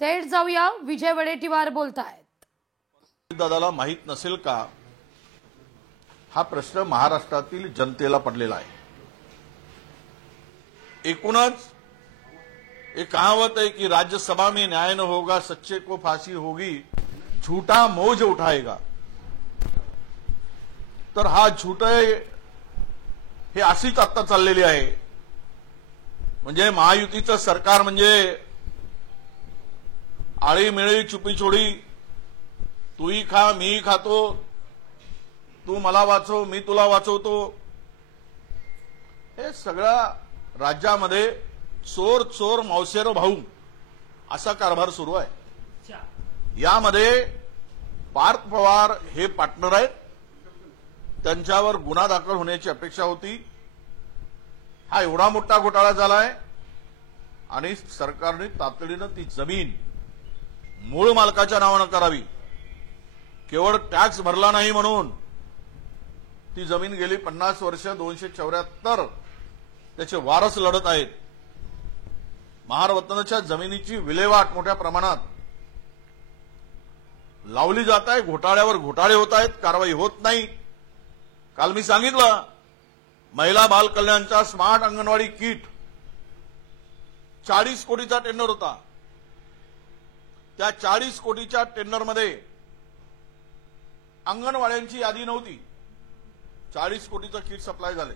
थेट जाऊया, विजय वडेट्टीवार बोलतायत। दादाला माहित नसेल का, हा प्रश्न महाराष्ट्रातील जनतेला पडलेला आहे। एकूणच एक कहावत है कि राज्यसभा में न्याय न होगा, सच्चे को फांसी होगी, झूठा मौज उठाएगा। तर हा झूठ हे अशीच आता चाललेली आहे। म्हणजे महायुतीचं सरकार म्हणजे आळीमिळी चुपीचोडी, तूही खा मीही खातो, तू मला वाचव मी तुला वाचवतो, हे सगळं राज्यामध्ये चोर चोर मौसेर भाऊ असा कारभार सुरू आहे। यामध्ये पार्थ पवार हे पार्टनर आहेत, त्यांच्यावर गुन्हा दाखल होण्याची अपेक्षा होती। हा एवढा मोठा घोटाळा झालाय आणि सरकारने तातडीनं ती जमीन मूळ मालकाच्या नावानं करावी। केवळ टॅक्स भरला नाही म्हणून ती जमीन गेली 50 वर्ष 274 त्याचे वारस लढत आहेत। महारत्नाच्या जमिनीची विल्हेवाट मोठ्या प्रमाणात लावली जात आहे। घोटाळ्यावर घोटाळे होत आहेत, कारवाई होत नाही। काल मी सांगितलं, महिला बाल कल्याणचा स्मार्ट अंगणवाडी किट 40 कोटीचा टेंडर होता। त्या 40 कोटीच्या टेंडरमध्ये अंगणवाड्यांची यादी नव्हती। 40 कोटीचं किट सप्लाय झाले।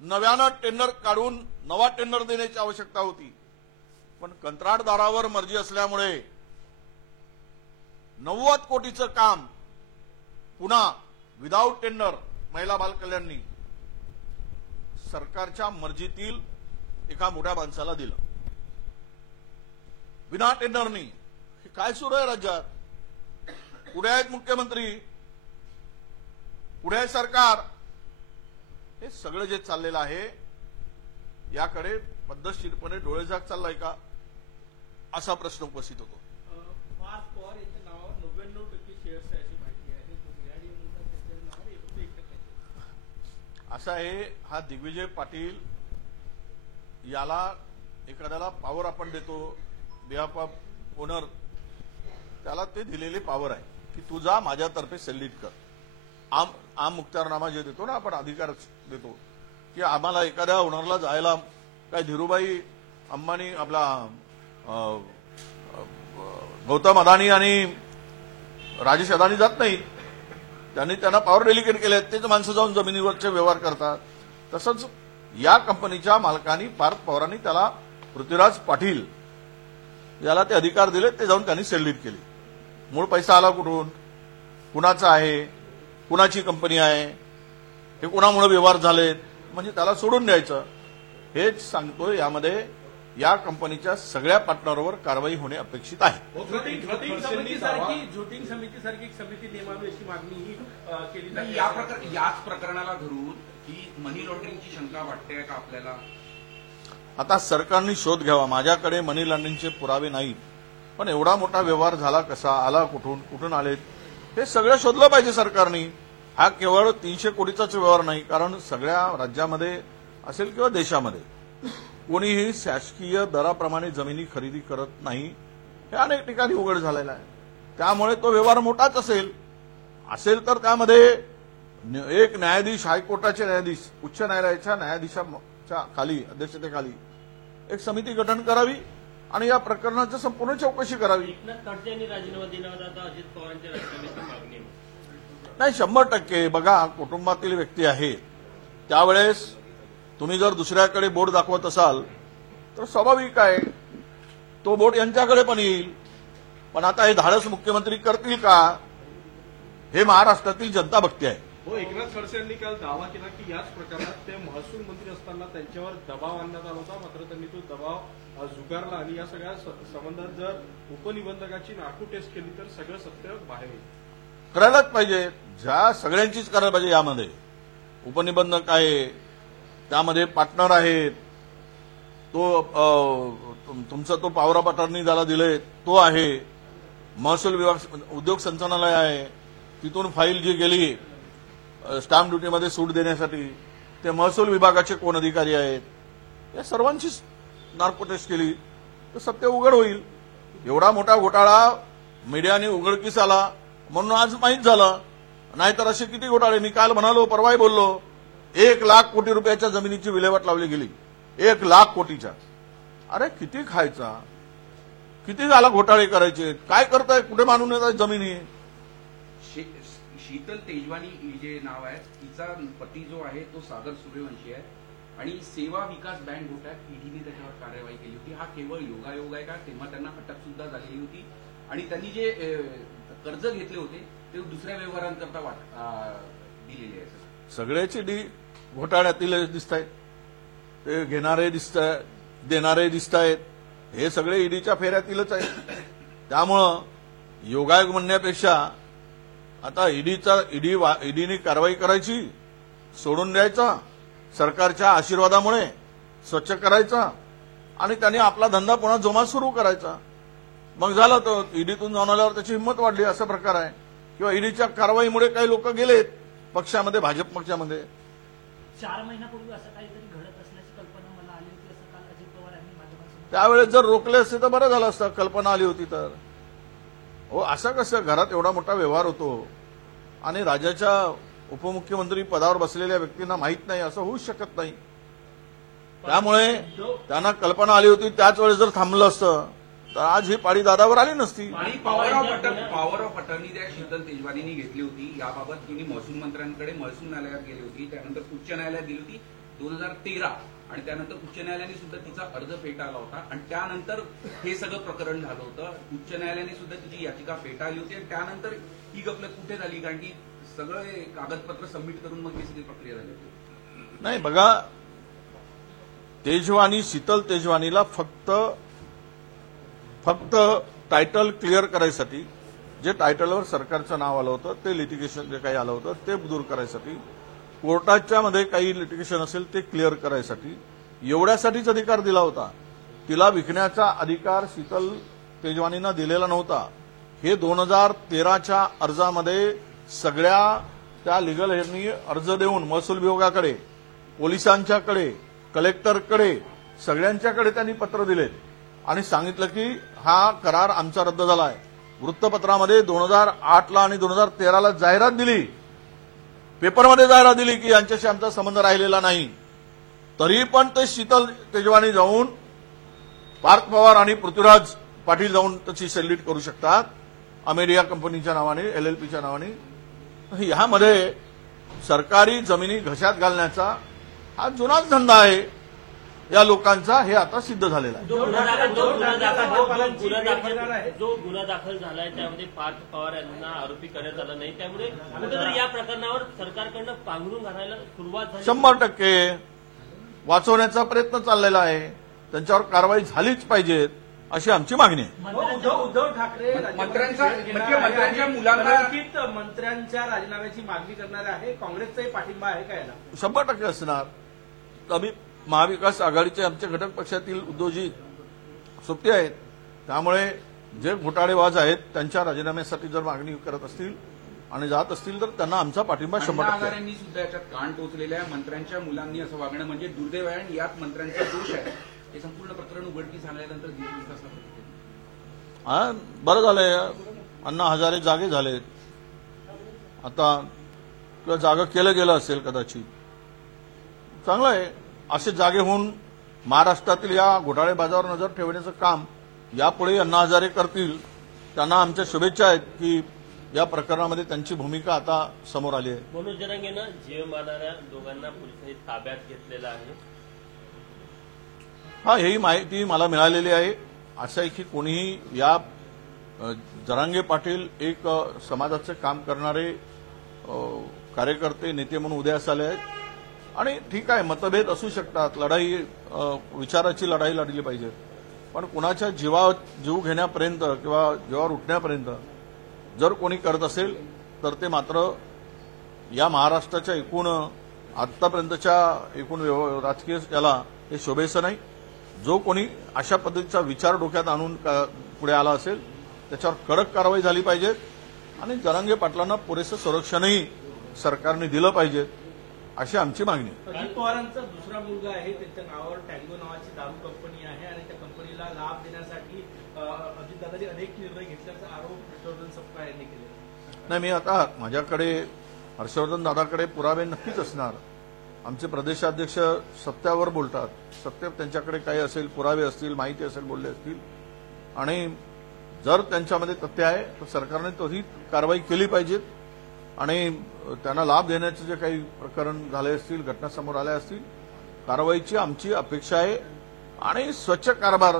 नव्यानं टेंडर काढून नवा टेंडर देण्याची आवश्यकता होती, पण कंत्राटदारावर मर्जी असल्यामुळे 90 कोटीचं काम पुन्हा विदाऊट टेंडर महिला बाल कल्याणनी सरकारच्या मर्जीतील एका मोठ्या माणसाला दिलं, विना टेंडरनी। हे काय सुरू आहे राज्यात? पुढे आहेत मुख्यमंत्री, पुढे आहे सरकार। हे सगळं जे चाललेलं आहे याकडे पद्धतशीरपणे डोळेझाक चाललाय का, असा प्रश्न उपस्थित होतो। पार्थ पवार यांच्या नावावर 99% शेअर्स आहे अशी माहिती आहे। असं आहे, हा दिग्विजय पाटील याला एखाद्याला पॉवर आपण देतो बिहाफ ऑफ ओनर, त्याला ते दिलेली पॉवर आहे की तू जा माझ्यातर्फे सल्लीट कर। आम मुक्तारनामा जे देतो ना आपण, अधिकार देतो की आम्हाला एखाद्या ओनरला जायला, काय धीरूभाई अंबानी आपला गौतम अदानी आणि राजेश अदानी जात नाही, त्यांना पॉवर डेलिकेट केले, तेच माणसं जाऊन जमिनीवरचे व्यवहार करतात। तसंच या कंपनीच्या मालकांनी पार्थ पवारांनी त्याला पृथ्वीराज पाटील याला ते अधिकार दिले, ते जाऊन त्यांनी सेललीट केली। मूळ पैसा आला कुठून, कुणाचा आहे, कुणाची कंपनी आहे, हे कुणामुळे व्यवहार झाले, म्हणजे त्याला सोडून द्यायचं। हेच सांगतोय, यामध्ये या कंपनीच्या सगळ्या पार्टनरवर कारवाई होणे अपेक्षित आहे। झोटिंग समितीसारखी एक समिती नेमावी अशी मागणी केली जाते। याच प्रकरणाला धरून ही मनी लॉन्ड्रिंगची शंका वाटते का आपल्याला? आता सरकारने शोध घ्यावा। माझ्याकडे मनी लॉन्ड्रिंगचे पुरावे नाहीत, पण एवढा मोठा व्यवहार झाला कसा, आला कुठून आलेत, हे सगळं शोधलं पाहिजे सरकारने। हा केवळ 300 कोटीचाच व्यवहार नाही, कारण सगळ्या राज्यामध्ये असेल किंवा देशामध्ये कोणीही शासकीय दराप्रमाणे जमिनी खरेदी करत नाही, हे अनेक ठिकाणी उघड झालेलं आहे। त्यामुळे तो व्यवहार मोठाच असेल तर त्यामध्ये एक न्यायाधीश, हायकोर्टाचे न्यायाधीश, उच्च न्यायालयाच्या न्यायाधीशाच्या खाली, अध्यक्षतेखाली एक समिती गठन करावी आणि या प्रकरणाची संपूर्ण चौकशी करावी। राजीनामा दिला होता, अजित पवारांच्या राजीनाम्याची मागणी नाही, 100%। बघा, कुटुंबातील व्यक्ती आहे, त्यावेळेस तुम्ही जर दुसऱ्याकडे बोट दाखवत असाल तर स्वाभाविक आहे तो बोट यांच्याकडे पण येईल। पण आता हे धाडस मुख्यमंत्री करतील का, हे महाराष्ट्रातील जनता बघते आहे। हो, एकनाथ खडसे यांनी काल दावा केला की याच प्रकरणात ते महसूल मंत्री असताना त्यांच्यावर दबाव आणण्यात आला होता, मात्र त्यांनी तो दबाव झुगारला आणि या सगळ्या संबंधात जर उपनिबंधकाची नाकू टेस्ट केली तर सगळं सत्य बाहेर येईल। करायलाच पाहिजे, ज्या सगळ्यांचीच करायला पाहिजे। यामध्ये उपनिबंधक आहे, त्यामध्ये पार्टनर आहेत, तुमचा तो पॉवर ऑफ अटॉर्नी ज्याला दिले तो आहे, महसूल विभाग उद्योग संचालनालय आहे, तिथून फाईल जी गेली स्टॅम्प ड्युटीमध्ये सूट देण्यासाठी, ते महसूल विभागाचे कोण अधिकारी आहेत, या सर्वांचीच नार्को टेस्ट केली तर सत्य उघड होईल। एवढा मोठा घोटाळा मीडियाने उघडकीस आला म्हणून आज माहीत झालं. नाहीतर असे किती घोटाळे, मी काल म्हणालो, परवाही बोललो, 1,00,000 कोटी रुपयाच्या जमिनीची विल्हेवाट लावली गेली. 1,00,000 कोटीच्या. अरे किती खायचा, किती झाला घोटाळे करायचे, काय करताय, कुठे मानून येतात जमिनी. शीतल तेजवानी ही जे नाव आहे, तिचा पती जो आहे तो सागर सूर्यवंशी आहे आणि सेवा विकास बँक घोटाळ्यात ईडीने त्याच्यावर कार्यवाही केली होती. हा केवळ योगायोग आहे का? तेव्हा त्यांना अटक सुद्धा झालेली होती आणि त्यांनी जे कर्ज घेतले होते ते दुसऱ्या व्यवहारांकरता दिलेले आहे. सगळ्याची डी घोटाळ्यातील दिसत आहेत, ते घेणारे दिसत आहेत, देणारे दिसत आहेत, हे सगळे ईडीच्या फेऱ्यातीलच आहेत. त्यामुळं योगायोग म्हणण्यापेक्षा आता ईडीने कारवाई करायची, सोडून द्यायचा, सरकारच्या आशीर्वादामुळे स्वच्छ करायचा आणि त्यांनी आपला धंदा पुन्हा जोमात सुरू करायचा. मग झालं तर ईडीतून जाऊन आल्यावर त्याची हिंमत वाढली, असा प्रकार आहे. किंवा ईडीच्या कारवाईमुळे काही लोक गेलेत पक्षामध्ये, भाजप पक्षामध्ये. 4 महिन्यापूर्वी असं काहीतरी घडत असल्याची कल्पना मला आली होती, असं काल अजित पवार यांनी माध्यमांसमोर. त्यावेळेस जर रोखले असते तर बरं झालं असतं, कल्पना आली होती तर. हो, असं कसं घरात एवढा मोठा व्यवहार होतो आणि राज्याच्या उपमुख्यमंत्री पदावर बसलेल्या व्यक्तींना माहीत नाही, असं होऊच शकत नाही. त्यामुळे त्यांना कल्पना आली होती, त्याच वेळेस जर थांबलं असतं तर आज ही पाळी दादावर आली नसती. आणि पॉवर ऑफ अटर्नी त्या शीतल तेजवानींनी घेतली होती. याबाबत तिने महसूल मंत्र्यांकडे महसूल न्यायालयात गेली होती, त्यानंतर उच्च न्यायालयात गेली होती 2013 आणि त्यानंतर उच्च न्यायालयाने सुद्धा तिचा अर्ज फेटाळला होता आणि त्यानंतर हे सगळं प्रकरण झालं होतं. उच्च न्यायालयाने सुद्धा तिची याचिका फेटाळली होती आणि त्यानंतर ही गफलत कुठे झाली, कारण की सगळे कागदपत्र सबमिट करून मग ही सगळी प्रक्रिया झाली होती. नाही बघा, तेजवानी, शीतल तेजवानीला फक्त टायटल क्लिअर करायसाठी, जे टायटलवर सरकारचं नाव आलं होतं, ते लिटिगेशन जे काही आलं होतं ते दूर करायसाठी, कोर्टाच्या मध्ये काही लिटिगेशन असेल ते क्लिअर करायसाठी, एवढ्यासाठीच अधिकार दिला होता. तिला विकण्याचा अधिकार शीतल तेजवानींना दिलेला नव्हता. हे 2013च्या अर्जामध्ये सगळ्या त्या लिगल यांनी अर्ज देऊन महसूल विभागाकडे, पोलिसांच्याकडे, कलेक्टरकडे, सगळ्यांच्याकडे त्यांनी पत्र दिले आणि सांगितलं की हा करार आमचा रद्द झालाय. वृत्तपत्रामध्ये 2008ला आणि 2013ला जाहिरात दिली, पेपरमध्ये जाहिरात दिली की यांच्याशी आमचा संबंध राहिलेला नाही. तरी पण ते शीतल तेजवानी जाऊन पार्थ पवार आणि पृथ्वीराज पाटील जाऊन त्याची सेलिट करू शकतात, अमेरिका कंपनीच्या नावाने, LLPच्या नावाने. ह्यामध्ये सरकारी जमिनी घशात घालण्याचा हा जुनाच धंदा आहे या लोकांचा, हे आता सिद्ध झालेला आहे. जो गुन्हा दाखल झालाय त्यामध्ये पार्थ पवार यांना आरोपी करण्यात आला नाही, त्यामुळे कुठेतरी या प्रकरणावर सरकारकडनं पांघरून घालायला सुरुवात झाली. 100% वाचवण्याचा प्रयत्न चाललेला आहे. त्यांच्यावर कारवाई झालीच पाहिजे अशी आमची मागणी आहे. उद्धव ठाकरे मंत्र्यांच्या मुलांना मंत्र्यांच्या राजीनाम्याची मागणी करणार आहे. काँग्रेसचाही पाठिंबा आहे का याला? 100% असणार. आम्ही महाविकास आघाडीचे आमच्या घटक पक्षातील उद्धवजी सोबती आहेत, त्यामुळे जे घोटाळेबाज आहेत त्यांच्या राजीनाम्यासाठी जर मागणी करत असतील आणि जात असतील तर त्यांना आमचा पाठिंबा 100% आहे. यांनी सुद्धा याच्यात कान टोचलेल्या मंत्र्यांच्या मुलांनी असं वागणं म्हणजे दुर्दैव आहे आणि यात मंत्र्यांचा दोष आहे. हे संपूर्ण प्रकरण उघडकीस आल्यानंतर हा, बरं झालंय, अण्णा हजारे जागे झाले आता, किंवा जागा केलं गेलं असेल कदाचित, चांगलं आहे. असे जागे होऊन महाराष्ट्रातील या घोटाळेबाजावर नजर ठेवण्याचं काम यापुढे अण्णा हजारे करतील. त्यांना आमच्या शुभेच्छा आहेत की या प्रकरणामध्ये त्यांची भूमिका आता समोर आली आहे. मनोज जरांगेनं जीव मारणाऱ्या दोघांना पोलिसांनी ताब्यात घेतलेलं आहे. हा, ही माहिती मला मिळालेली आहे. असं आहे की कोणीही या जरांगे पाटील एक समाजाचे काम करणारे कार्यकर्ते, नेते म्हणून उदयास आले आहेत आणि ठीक आहे, मतभेद असू शकतात, लढाई, विचाराची लढाई लढली पाहिजे, पण कुणाच्या जीव घेण्यापर्यंत किंवा जीवावर उठण्यापर्यंत जर कोणी करत असेल तर ते मात्र या महाराष्ट्राच्या एकूण आतापर्यंतच्या एकूण राजकीय याला हे शोभेचं नाही. जो कोणी अशा पद्धतीचा विचार डोक्यात आणून पुढे आला असेल त्याच्यावर कडक कारवाई झाली पाहिजे आणि जरांगे पाटलांना पुरेसं संरक्षणही सरकारने दिलं पाहिजे अशी आमची मागणी. अजित पवारांचा दुसरा मुलगा आहे, त्यांच्या नावावर टँगो नावाची दारू कंपनी आहे आणि त्या कंपनीला लाभ देण्यासाठी अजितदादा संदर्भामध्ये अनेक निर्णय घेतल्याचा आरोप हर्षवर्धन सपकाळ यांनी केला. नाही, मी आता माझ्याकडे हर्षवर्धन दादाकडे पुरावे नक्कीच असणार. आमचे प्रदेशाध्यक्ष सत्यावर बोलतात, सत्य त्यांच्याकडे काही असेल, पुरावे असतील, माहिती असेल, बोलले असतील, आणि जर त्यांच्यामध्ये तथ्य आहे तर सरकारने त्वरित कारवाई केली पाहिजे आणि त्यांना लाभ देण्याचे जे काही प्रकरण झाले असतील, घटना समोर आल्या असतील, कारवाईची आमची अपेक्षा आहे आणि स्वच्छ कारभार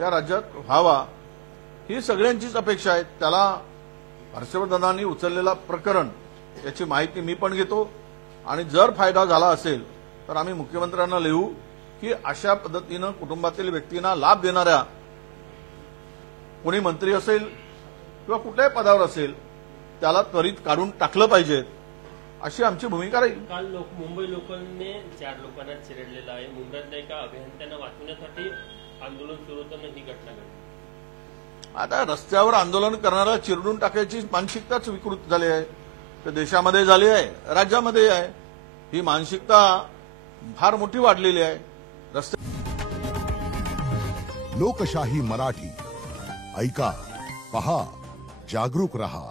या राज्यात व्हावा ही सगळ्यांचीच अपेक्षा आहे. त्याला हर्षवर्धनांनी उचललेला प्रकरण याची माहिती मी पण घेतो आणि जर फायदा झाला असेल तर आम्ही मुख्यमंत्र्यांना लिहू की अशा पद्धतीनं कुटुंबातील व्यक्तींना लाभ देणाऱ्या कोणी मंत्री असेल किंवा कुठल्याही पदावर असेल त्याला त्वरित काढून टाकलं पाहिजे, अशी आमची भूमिका राहील. काल मुंबई लोकलने 4 लोकांना चिरडलेलं आहे. मुंबईतल्या एका अभियंत्यांना वाचवण्यासाठी आंदोलन सुरू होताना ही घटना घडली. आता रस्त्यावर आंदोलन करणारा चिरडून टाकायची मानसिकताच विकृत झाली आहे. ते देशामध्ये झाली आहे, राज्यामध्ये आहे. ही मानसिकता फार मोठी वाढलेली आहे. लोकशाही मराठी ऐका, पहा, जागरूक रहा.